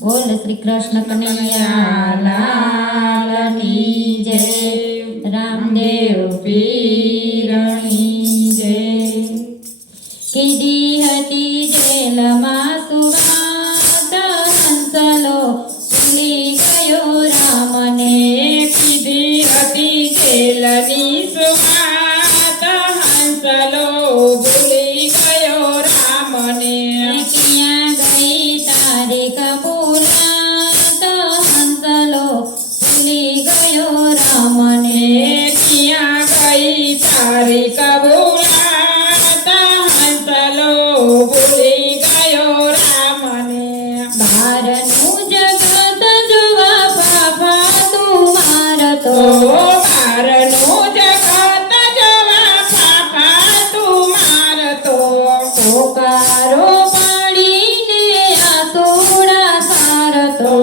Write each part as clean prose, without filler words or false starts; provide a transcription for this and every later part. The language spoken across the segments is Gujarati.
બોલ શ્રી કૃષ્ણ કનૈયા લાલ કી જય, રામદેવ પીરની જય। કીધી હતી જેલમાં સુવાત, હંસલો ભૂલી ગયો રામને। કીધી હતી જેલની સુવાત, હંસલો ભૂલી ગયો રામને। ક્યાં ગઈ તારી કબૂલાત, હંસલો ભૂલી ગયો રામને। ક્યાં ગઈ તારી કબૂલાત, હંસલો ભૂલી ગયો રામને। બહારનું જગત જોવા બાપા તું મારતો, બહારનું જગત જોવા ફાફા તું મારતો। પોકારો પાડીને આસોડા સારતો।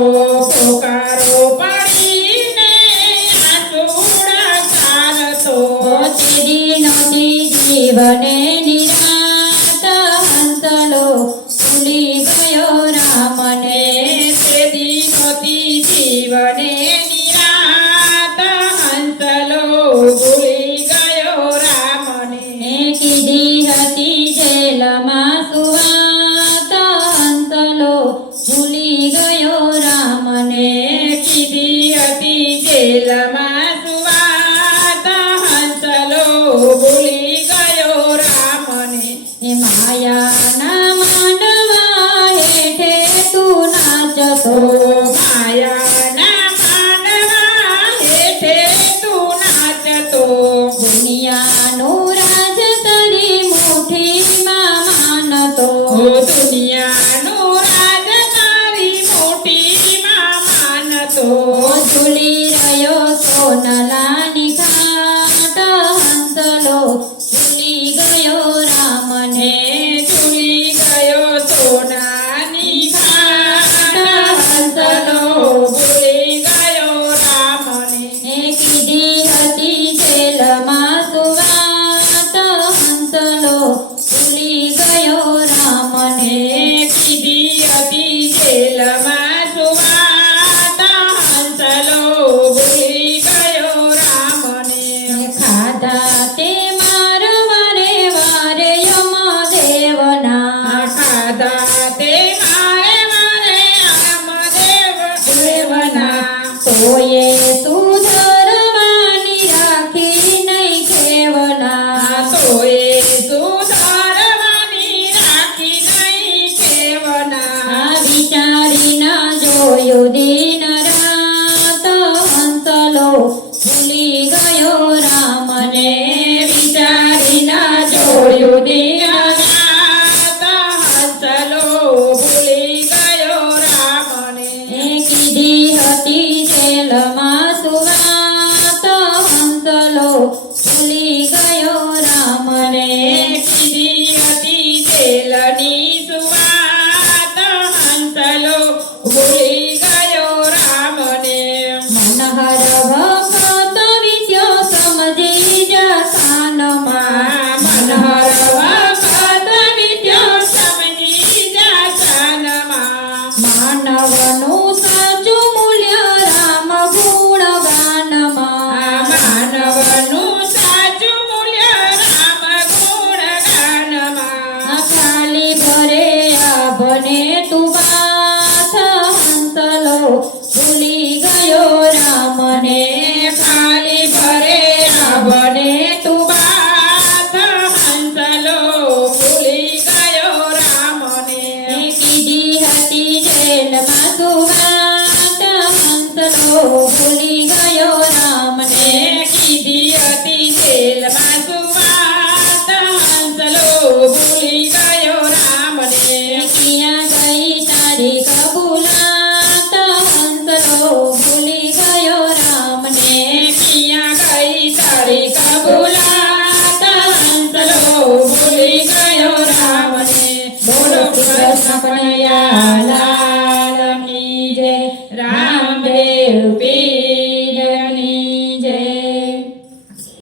પોકારો પાડીને આંસુડા સારતો। તેરી નહોતી જીવને નિરાત, હંસલો ભૂલી ગયો રામને। તેદી નહોતી જીવને નિરાત, હંસલો ભૂલી ગયો રામને। કીધી હતી જેલમાં સુવાત, હંસલો ભૂલી ગયો રામને। કીધી હતી જેલમાં સુવાત, હંસલો ભૂલી ગયો રામને। માયાના માંડવા હેઠે તું નાચતો, માયાના માંડવા હેઠે તું નાચતો। દુનિયાનું રાજ તારી મુઠ્ઠીમાં માનતો। દુનિયાનું રાજ તારી મુઠ્ઠીમાં માનતો। ઝૂલી રહ્યો સોનલાની ખાટ, હંસલો ભૂલી ગયો રામને। ઝૂલી ગયો સોનાની ખાટ, હંસલો ભૂલી ગયો રામને। કીધી હતી જેલમાં સુવાત, હંસલો ભૂલી ગયો રામને। કીધી હતી જેલમાં સુવાત, હંસલો ભૂલી ગયો રામને। ખાધા તે મારવારે વારે યમદેવના, ખાધા તે મારે મારે આમદેવ દેવના। તોયે સુધરવાની રાખી નહીં કેવના। તોય સુધારવાની રાખી નહીં કેવના। વિચારી ના જોયું દિન રાત, હંસલો ભૂલી ગયો રામને। વિચારી ના જોયું દિન રાત, હંસલો ભૂલી ગયો રામને। કીધી હતી જેલમાં સુવાત, હંસલો ભૂલી ગયો રામને। કીધી હતી જેલની સુવાત, હંસલો ભૂલી ગયો રામને। મનહર ભગત વિદ્યો સમજી જસાનમાં, મનહર વખત વિદ્યો સમજી જાચનમાં। માનવનું સાચું મૂલ્ય રામ ગુણગાનમાં। માનવનું સાચું મૂલ્ય રામ ગુણગાનમાં। ખાલી ભરે આભને તું બાથ, હંસલો ભૂલી ગયો રામને। ખાલી ભરે આભને તું બાથ, હંસલો ભૂલી ગયો રામને। કીધી હતી જેલમાં સુવાત, હંસલો ભૂલી ગયો રામને। કીધી હતી જેલમાં સુવાત, હંસલો ભૂલી ગયો રામને। ક્યાં ગઈ તારી કબૂલાત, હંસલો ભૂલી ગયો રામને। ક્યાં ગઈ તારી કબૂલાત, હંસલો ભૂલી ગયો રામને। બોલો કૃષ્ણ કનૈયા